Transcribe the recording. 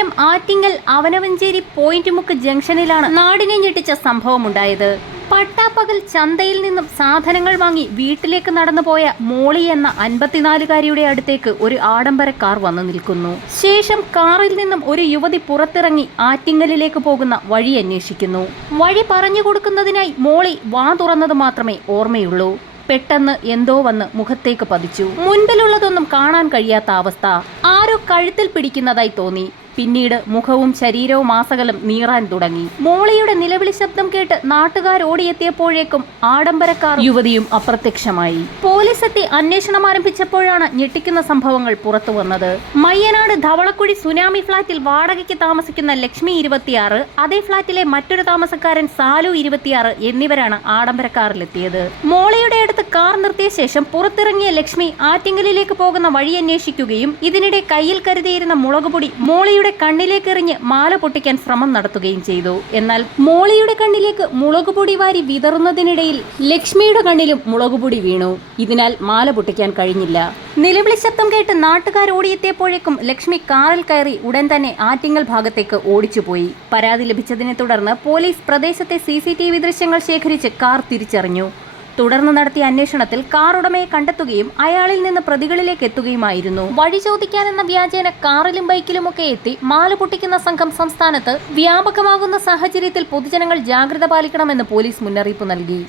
Thiruvananthapuram Attingal Avanavanchery point മുക്ക് ജംഗ്ഷനിലാണ് നാടിനെ ഞെട്ടിച്ച സംഭവമുണ്ടായത്. പട്ടാപ്പകൽ ചന്തയിൽ നിന്നും സാധനങ്ങൾ വാങ്ങി വീട്ടിലേക്ക് നടന്നുപോയ മോളി എന്ന 54-കാരിയുടെ അടുത്തേക്ക് ഒരു ആഡംബര കാർ വന്നു നിൽക്കുന്നു. ശേഷം കാറിൽ നിന്നും ഒരു യുവതി പുറത്തിറങ്ങി ആറ്റിങ്ങലിലേക്ക് പോകുന്ന വഴി അന്വേഷിക്കുന്നു. വഴി പറഞ്ഞു കൊടുക്കുന്നതിനായി മോളി വാ തുറന്നത് മാത്രമേ ഓർമ്മയുള്ളൂ. പെട്ടെന്ന് എന്തോ വന്ന് മുഖത്തേക്ക് പതിച്ചു. മുൻപിലുള്ളതൊന്നും കാണാൻ കഴിയാത്ത അവസ്ഥ. ആരോ കഴുത്തിൽ പിടിക്കുന്നതായി തോന്നി. പിന്നീട് മുഖവും ശരീരവും ആസകലം നീറാൻ തുടങ്ങി. മോളിയുടെ നിലവിളി ശബ്ദം കേട്ട് നാട്ടുകാർ ഓടിയെത്തിയപ്പോഴേക്കും ആഡംബരക്കാർ യുവതിയും അപ്രത്യക്ഷമായി. പോലീസ് എത്തി അന്വേഷണം ആരംഭിച്ചപ്പോഴാണ് ഞെട്ടിക്കുന്ന സംഭവങ്ങൾ പുറത്തു വന്നത്. മയ്യനാട് ധവളക്കുഴി സുനാമി ഫ്ളാറ്റിൽ വാടകയ്ക്ക് താമസിക്കുന്ന ലക്ഷ്മി 26, അതേ ഫ്ളാറ്റിലെ മറ്റൊരു താമസക്കാരൻ സാലു 26 എന്നിവരാണ് ആഡംബരക്കാറിലെത്തിയത്. മോളിയുടെ അടുത്ത് കാർ നിർത്തിയ ശേഷം പുറത്തിറങ്ങിയ ലക്ഷ്മി ആറ്റിങ്ങലിലേക്ക് പോകുന്ന വഴി അന്വേഷിക്കുകയും ഇതിനിടെ കയ്യിൽ കരുതിയിരുന്ന മുളകുപൊടി മോളിയുടെ കണ്ണിലേക്ക് എറിഞ്ഞ് മാല പൊട്ടിക്കാൻ ശ്രമം നടത്തുകയും ചെയ്തു. എന്നാൽ മോളിയുടെ കണ്ണിലേക്ക് മുളകുപൊടി വാരി വിതറുന്നതിനിടയിൽ ലക്ഷ്മിയുടെ കണ്ണിലും മുളകുപൊടി വീണു. ഇതിനാൽ മാല പൊട്ടിക്കാൻ കഴിഞ്ഞില്ല. നിലവിളി ശബ്ദം കേട്ട് നാട്ടുകാർ ഓടിയെത്തിയപ്പോഴേക്കും ലക്ഷ്മി കാറിൽ കയറി ഉടൻ തന്നെ ആറ്റിങ്ങൽ ഭാഗത്തേക്ക് ഓടിച്ചുപോയി. പരാതി ലഭിച്ചതിനെ തുടർന്ന് പോലീസ് പ്രദേശത്തെ CCTV ദൃശ്യങ്ങൾ ശേഖരിച്ച് കാർ തിരിച്ചറിഞ്ഞു. തുടർന്ന് നടത്തിയ അന്വേഷണത്തിൽ കാർ ഉടമയെ കണ്ടെത്തുകയും അയാളിൽ നിന്ന് പ്രതികളിലേക്ക് എത്തുകയുമായിരുന്നു. വഴി ചോദിക്കാനെന്ന വ്യാജേന കാറിലും ബൈക്കിലുമൊക്കെ എത്തി മാല പൊട്ടിക്കുന്ന സംഘം സംസ്ഥാനത്ത് വ്യാപകമാകുന്ന സാഹചര്യത്തിൽ പൊതുജനങ്ങൾ ജാഗ്രത പാലിക്കണമെന്ന് പോലീസ് മുന്നറിയിപ്പ് നൽകി.